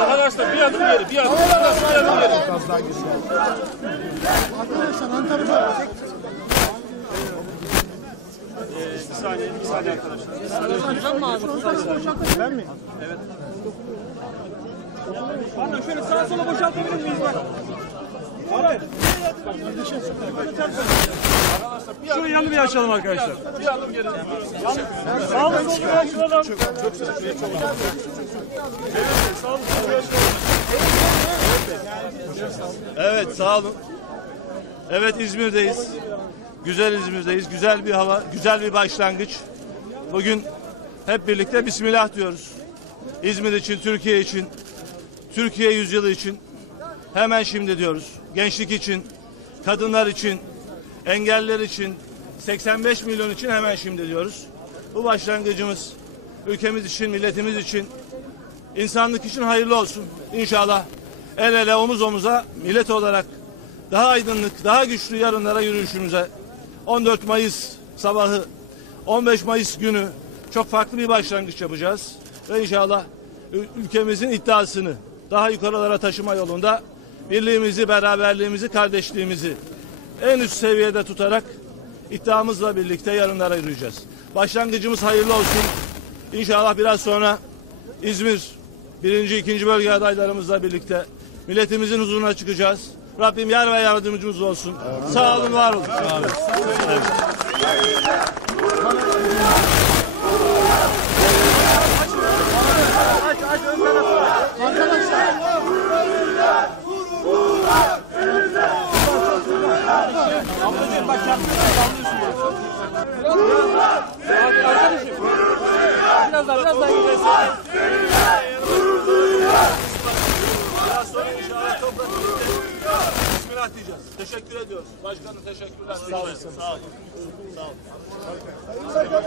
Arkadaşlar bir adım geri, bir adım, bir adım geri. Arkadaşlar Antalya'da bir saniye, bir saniye arkadaşlar. Ben mi? Evet. Pardon şöyle sağa sola boşaltabilir miyiz bak? Hayır. Kardeşim. Şunu yanı bir açalım arkadaşlar. Bir adım geri. Sağ olun, sol bir açalım. Çok çok çok Sağ olun, sol bir açalım. Evet sağ olun. Evet İzmir'deyiz. Güzel İzmir'deyiz. Güzel bir hava, güzel bir başlangıç. Bugün hep birlikte Bismillah diyoruz. İzmir için, Türkiye için, Türkiye yüzyılı için hemen şimdi diyoruz. Gençlik için, kadınlar için, engeller için, 85 milyon için hemen şimdi diyoruz. Bu başlangıcımız ülkemiz için, milletimiz için, insanlık için hayırlı olsun. İnşallah el ele omuz omuza millet olarak daha aydınlık, daha güçlü yarınlara yürüyüşümüze 14 Mayıs sabahı 15 Mayıs günü çok farklı bir başlangıç yapacağız. Ve inşallah ül- ülkemizin iddiasını daha yukarılara taşıma yolunda birliğimizi, beraberliğimizi, kardeşliğimizi en üst seviyede tutarak iddiamızla birlikte yarınlara yürüyeceğiz. Başlangıcımız hayırlı olsun. İnşallah biraz sonra İzmir birinci, ikinci bölge adaylarımızla birlikte milletimizin huzuruna çıkacağız. Rabbim yar ve yardımcımız olsun. Sağ olun, var olun. Evet. Ablacığım bak Biraz daha, biraz daha Bismillah diyeceğiz. Teşekkür ediyoruz. Başkanım teşekkürler. Sağ olun. Sağ olun. Sağ olun.